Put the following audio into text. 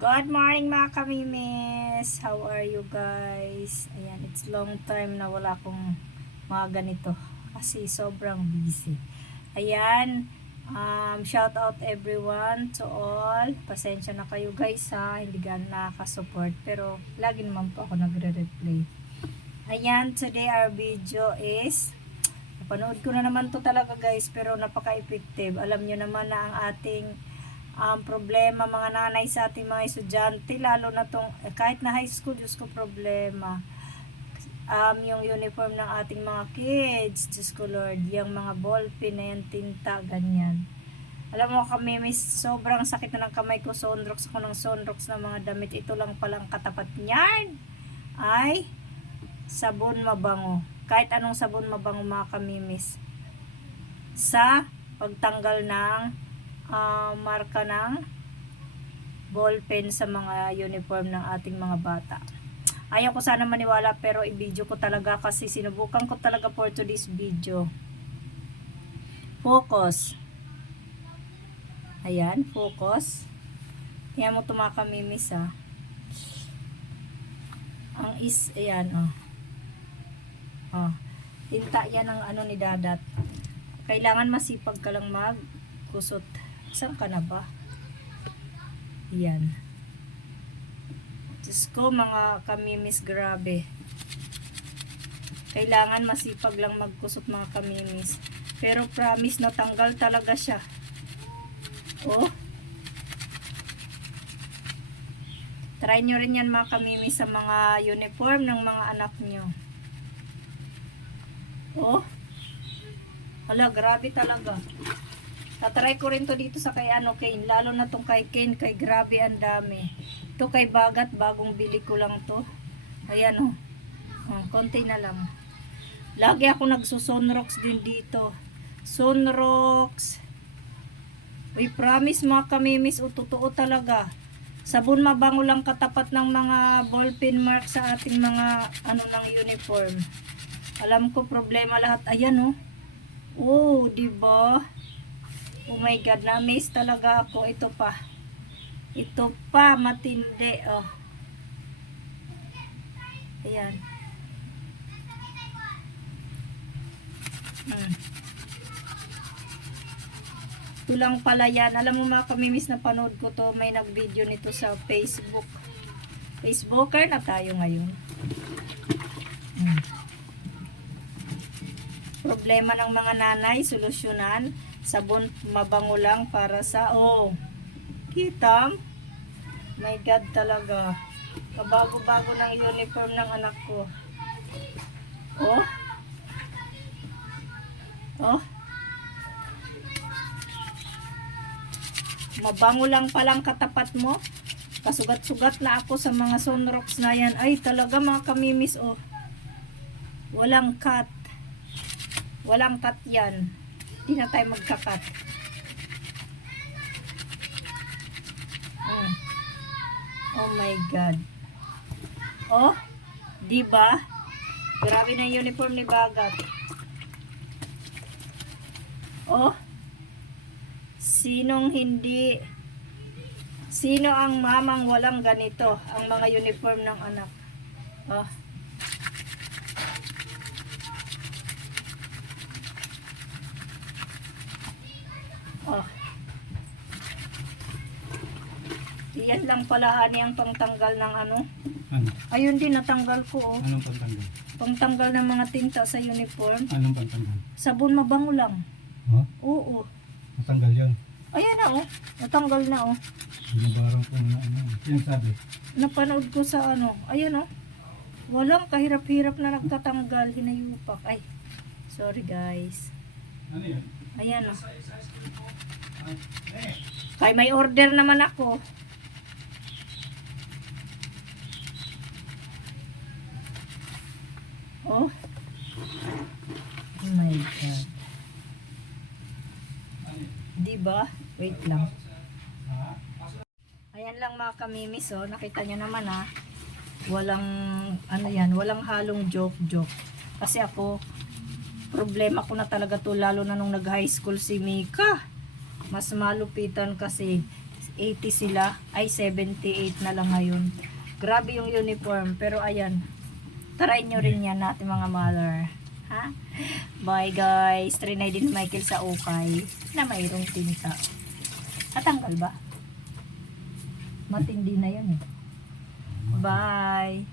Good morning mga kamimis! How are you guys? Ayan, it's long time na wala akong mga ganito. Kasi sobrang busy. Ayan, um, shout out everyone to all. Pasensya na kayo guys ha, hindi gan nakaka-support. Pero lagi naman po ako nagre-replay. Ayan, today our video is Napanood ko na naman to talaga guys pero napaka-effective. Alam nyo naman na ang ating um, problema mga nanay sa ating mga estudyante lalo na tong eh, kahit na high school Diyos ko problema. Um, yung uniform ng ating mga kids Diyos ko Lord yung mga ballpen na yan tinta ganyan. Alam mo kami may sobrang sakit na ng kamay ko sonrox ako ng sonrox na mga damit. Ito lang palang katapat niyan ay sabon mabango. Kahit anong sabon mabango mga kamimis. Sa pagtanggal ng ah, marka ng ballpen sa mga uniform ng ating mga bata. Ayaw ko sana maniwala pero i-video ko talaga kasi sinubukan ko talaga for today's video. Focus. Ayan, focus. Ayan mo tumakamimis ah. Ang is, ayan oh. Oh. Tinta yan ang ano ni Dadat. Kailangan masipag ka lang magkusot. Saan ka na ba? Yan. Diyos ko, mga kamimis, grabe. Kailangan masipag lang magkusot mga kamimis. Pero promise, natanggal talaga siya. Oh. Try nyo rin yan mga kamimis sa mga uniform ng mga anak nyo. Oh. Hala, grabe talaga. Tatry ko rin to dito sa kay ano, Kane. Lalo na tong kay Kane, kay grabe ang dami. Ito kay Bagat, bagong bili ko lang to. Ayan oh. oh konti na lang. Lagi ako nagsusonrox din dito. Sonrox. Uy, promise mga kamimis, o totoo talaga. Sabon mabango lang katapat ng mga ballpen mark sa ating mga ano ng uniform. Alam ko problema lahat. Ayan oh. Oh, di ba? Oh my god, na-amaze talaga ako. Ito pa. Ito pa, matindi. Oh. Ayan. Hmm. Ito pala yan. Alam mo mga kamimiss na panood ko to, may nag-video nito sa Facebook. Facebooker na tayo ngayon. Hmm. Problema ng mga nanay, solusyonan. Sabon mabango lang para sa, oh, kita? My God talaga. Kabago-bago ng uniform ng anak ko. Oh. Oh. Mabango lang palang katapat mo. Kasugat-sugat na ako sa mga sunrocks na yan. Ay, talaga mga kamimis, oh. Walang cut. Walang cut yan. Hindi na tayo magka-cut. Mm. Oh my God. Oh, di ba? Grabe na yung uniform ni Bagat. Oh, sinong hindi Sino ang mamang walang ganito ang mga uniform ng anak? Oh. Iyan lang pala hani ang pangtanggal ng ano. Ano? Ayun din natanggal ko oh. Anong pantanggal? Pangtanggal ng mga tinta sa uniform. Anong pantanggal? Sabon mabango lang. Ha? Oo. Natanggal yan. Ayan na oh. Natanggal na oh. Binabarang ko na ano. Sinasabi. Napanood ko sa ano. Ayan oh. Walang kahirap-hirap na nagtatanggal. Hinayupak. Ay. Sorry guys. Ano yan? Ayan oh. Kay may order naman ako. Oh. Oh my God. Di ba? Wait lang. Ayan lang mga kamimis oh. Nakita nyo naman ah. Walang, ano yan, walang halong joke-joke. Kasi ako, problema ko na talaga to lalo na nung nag high school si Mika. Mas malupitan kasi 80 sila. Ay, 78 na lang ngayon. Grabe yung uniform. Pero ayan, try nyo rin yan natin mga mother. Bye guys. Trinay din Michael sa ukay na mayroong tinta. Natanggal ba? Matindi na yan eh. Bye.